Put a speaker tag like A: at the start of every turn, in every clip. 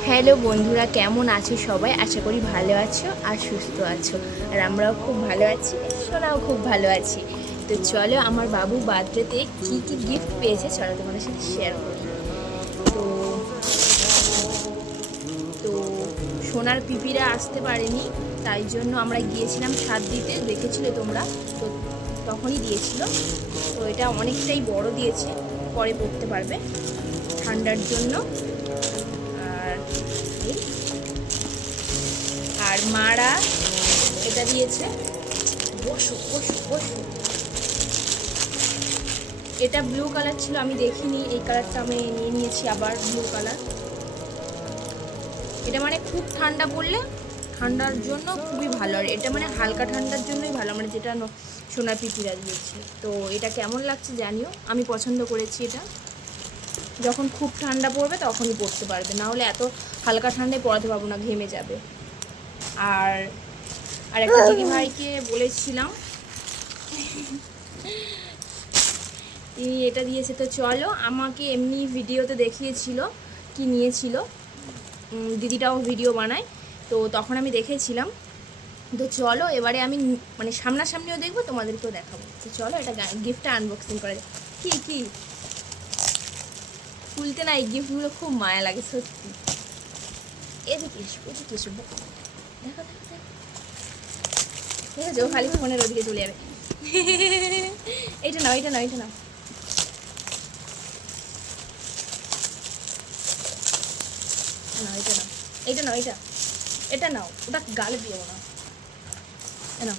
A: Hello বন্ধুরা, কেমন আছো সবাই? আশা করি ভালো আছো আর সুস্থ আছো। আর আমরাও খুব ভালো আছি, সোনাও খুব ভালো আছি। তো চলো, আমার বাবু বার্থডেতে কী কী গিফট পেয়েছে, চলো তোমাদের সাথে শেয়ার করি। তো তো সোনার পিপিরা আসতে পারেনি, তাই জন্য আমরা গিয়েছিলাম সাত দিতে, দেখেছিলে তোমরা? তো তখনই দিয়েছিল। তো এটা অনেকটাই বড় দিয়েছে, পরে পড়তে পারবে। ঠান্ডার জন্য। আর মারা এটা দিয়েছে। বসো বসো বসো। এটা ব্লু কালার ছিল, আমি দেখিনি। এই কালারটা আমি নিয়ে নিয়েছি আবার ব্লু কালার এটা মানে খুব ঠান্ডা পড়লে ঠান্ডার জন্য খুবই ভালো। আর এটা মানে হালকা ঠান্ডার জন্যই ভালো। মানে যেটা ন- সোনার পিপিরা দিয়েছে। তো এটা কেমন লাগছে জানিও। আমি পছন্দ করেছি এটা। যখন খুব ঠান্ডা পড়বে তখনই পড়তে পারবে। না হলে এত হালকা ঠান্ডায় পড়াতে পারব না ঘেমে যাবে। আর আর একটা দিদি ভাইকে বলেছিলাম তিনি এটা দিয়েছে তো চলো আমাকে এমনি ভিডিওতে দেখিয়েছিল কি নিয়েছিল। দিদিটাও ভিডিও বানায়। তো তখন আমি দেখেছিলাম। তো চলো এবারে আমি মানে সামনাসামনিও দেখব তোমাদেরকেও দেখাবো। তো চলো এটা গিফটটা আনবক্সিং করা যায় কি কি? খুলতে না এই গিফটগুলো খুব মায়া লাগে, সত্যি। এদিকে এসো এসো দেখো দেখো দেখেছ ও খালি ফোনের ওদিকে চলে যাবে। এইটা নাও এইটা নাও এইটা নাও। নাও এটা নাও। এইটা নাও, এইটা। এটা নাও, ওটা গালে দিয়ে না এ নাও।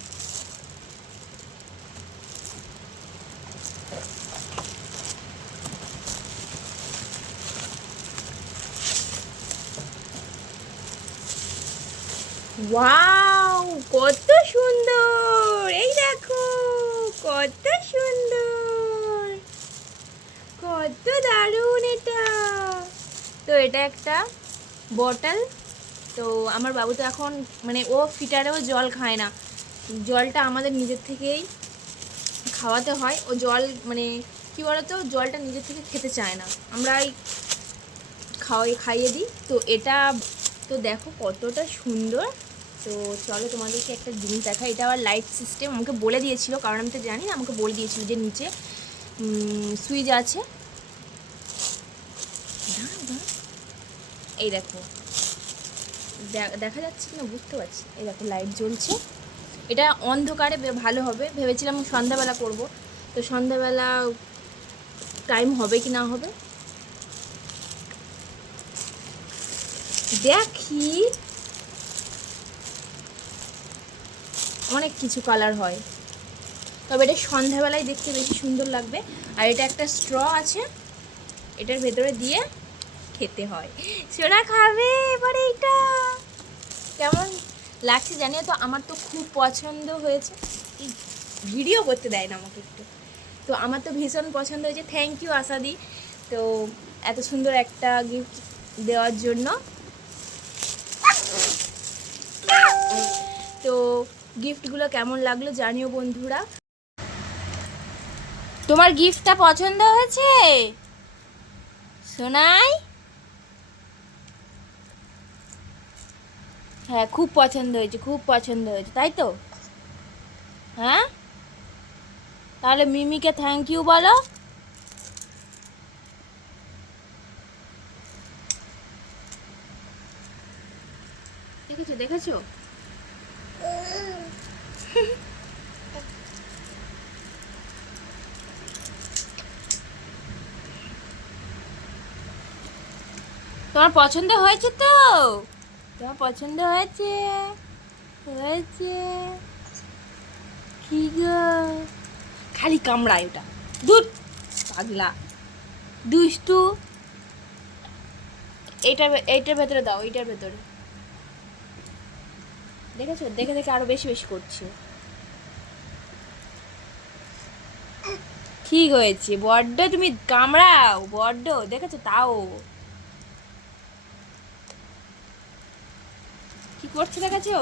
A: ওয়াও কত সুন্দর। এই দেখো, কত সুন্দর। কত দারুণ এটা। তো এটা একটা বটল তো আমার বাবু তো এখন মানে ও ফিটারেও জল খায় না। জলটা আমাদের নিজের থেকেই খাওয়াতে হয়। ও জল মানে কী বলতো, জলটা নিজের থেকে খেতে চায় না। আমরাই খাওয়াই, খাইয়ে দিই। তো এটা তো দেখো কতটা সুন্দর। তো চলো তোমাদেরকে একটা জিনিস দেখা এটা আবার লাইট সিস্টেম আমাকে বলে দিয়েছিল, কারণ আমি তো জানি না, আমাকে বলে দিয়েছিল যে নিচে সুইচ আছে। এই দেখো। দেখা যাচ্ছে না বুঝতে পারছি এই দেখো লাইট জ্বলছে। এটা অন্ধকারে ভালো হবে। ভেবেছিলাম সন্ধ্যাবেলা করব। তো সন্ধ্যাবেলা টাইম হবে কি না হবে? দেখি অনেক কিছু কালার হয়। তবে এটা সন্ধ্যাবেলায় দেখতে বেশি সুন্দর লাগবে। আর এটা একটা স্ট্র আছে, এটার ভেতরে দিয়ে খেতে হয়। সোনা খাবে এবারে এটা। কেমন লাগছে জানিও তো? আমার তো খুব পছন্দ হয়েছে। ভিডিও করতে দেয় না আমাকে একটু। তো আমার তো ভীষণ পছন্দ হয়েছে। Thank you Asadi. তো এত সুন্দর একটা গিফট দেওয়ার জন্য তো গিফটগুলো কেমন লাগল জানিও বন্ধুরা। তোমার গিফটটা পছন্দ হয়েছে? সোনাই? হ্যাঁ খুব পছন্দ হয়েছে, খুব পছন্দ হয়েছে, তাই তো? হ্যাঁ? তাহলে মিমিকে থ্যাংক ইউ বলো। দেখেছ দেখেছ? তোমার পছন্দ হয়েছে তো? তোমার পছন্দ হয়েছে? হয়েছে? কি গো? খালি কামড়ায় ওটা। দুধ পাগলা। দুষ্টু। এইটার এইটার ভেতরে দাও, এইটার ভেতরে। দেখেছ? দেখে দেখে আরও বেশি বেশি করছে। ঠিক হয়েছে। বড্ড তুমি কামড়াও, বড্ড। দেখেছ? তাও। কি করছে, দেখাছো?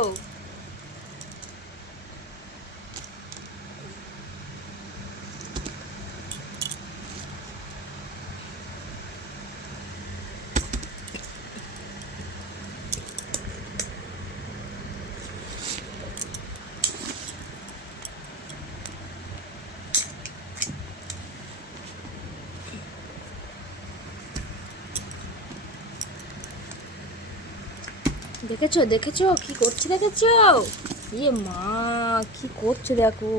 A: দেখেছ দেখেছ কি করছে দেখেছ ইয়ে মা কি করছে দেখো